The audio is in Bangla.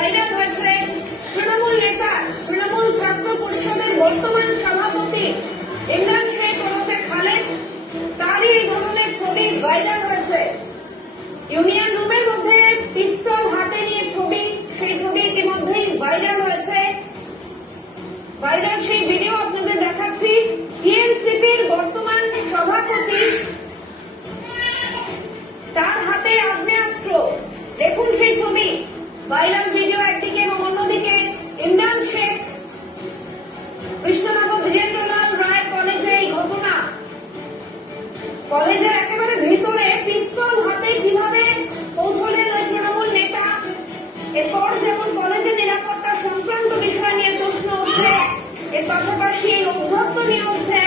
ভাইরাল হয়েছে তৃণমূল নেতা, তৃণমূল ছাত্র পরিষদের বর্তমান সভাপতি ইমরান শেখ ওরফে খালেদ, তারই এই ধরনের ছবি ভাইরাল হয়েছে। ইউনিয়ন রুমের মধ্যে পিস্তল হাতে নিয়ে ছবি, সেই ছবি ইতিমধ্যেই ভাইরাল হয়েছে। ভাইরাল সেই ভিডিও আপনাদের দেখাচ্ছি। টিএমসিপির বর্তমান সভাপতি, তার হাতে আগ্নেয়াস্ত্র, দেখুন সেই ছবি। ভাইরাল ভিডিও একদিকে এবং অন্যদিকে ইমরান শেখ, কৃষ্ণনগর বীরেন্দ্রলাল রায় কলেজে এই ঘটনা। কলেজের একেবারে ভিতরে পিস্তল হাতে কিভাবে পৌঁছলেন ওই তৃণমূল নেতা। এরপর যেমন কলেজের নিরাপত্তা সংক্রান্ত বিষয় নিয়ে প্রশ্ন উঠছে, এর পাশাপাশি এই অধ্যক্ষ নিয়ে উঠছে